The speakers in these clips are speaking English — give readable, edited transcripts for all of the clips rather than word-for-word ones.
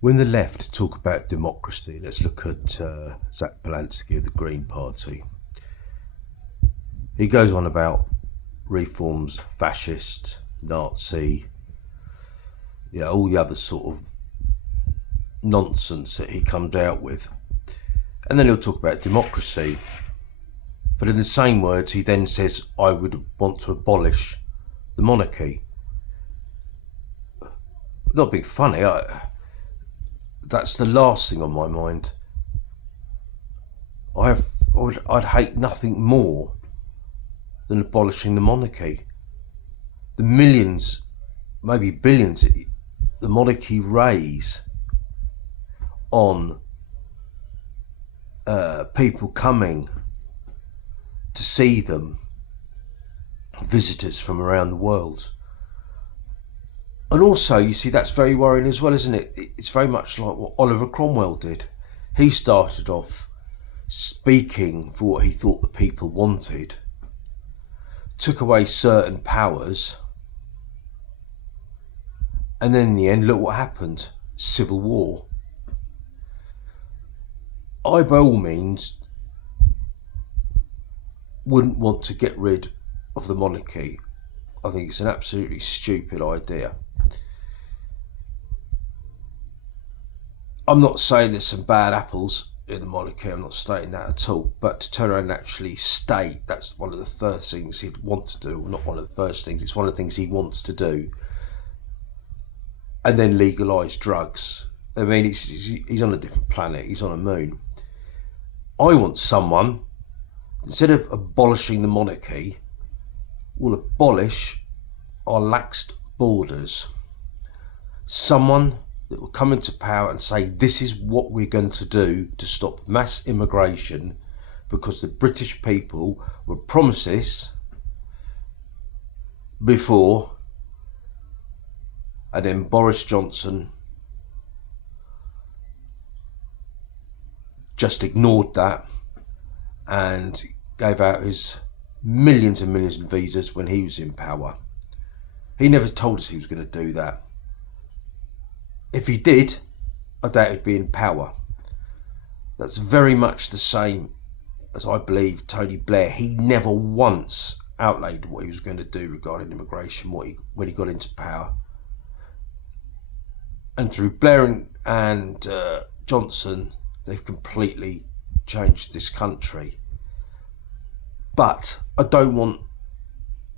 When the left talk about democracy, let's look at Zach Polanski of the Green Party. He goes on about reforms, fascist, Nazi, all the other sort of nonsense that he comes out with. And then he'll talk about democracy. But in the same words, he then says, I would want to abolish the monarchy. Not being funny, that's the last thing on my mind. I'd hate nothing more than abolishing the monarchy. The millions, maybe billions, the monarchy raise on people coming to see them, visitors from around the world. And also, you see, that's very worrying as well, isn't it? It's very much like what Oliver Cromwell did. He started off speaking for what he thought the people wanted, took away certain powers, and then in the end, look what happened. Civil war. I, by all means, wouldn't want to get rid of the monarchy. I think it's an absolutely stupid idea. I'm not saying there's some bad apples in the monarchy, I'm not stating that at all, but to turn around and actually state that's one of the first things he'd want to do, not one of the first things, it's one of the things he wants to do, and then legalise drugs. I mean, he's on a different planet, he's on a moon. I want someone, instead of abolishing the monarchy, will abolish our laxed borders. Someone that will come into power and say, this is what we're going to do to stop mass immigration, because the British people were promised this before, and then Boris Johnson just ignored that and gave out his millions and millions of visas when he was in power. He never told us he was going to do that. If he did, I doubt he'd be in power. That's very much the same as, I believe, Tony Blair. He never once outlaid what he was going to do regarding immigration when he got into power. And through Blair and Johnson, they've completely changed this country. But I don't want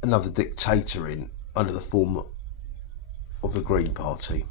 another dictator in under the form of the Green Party.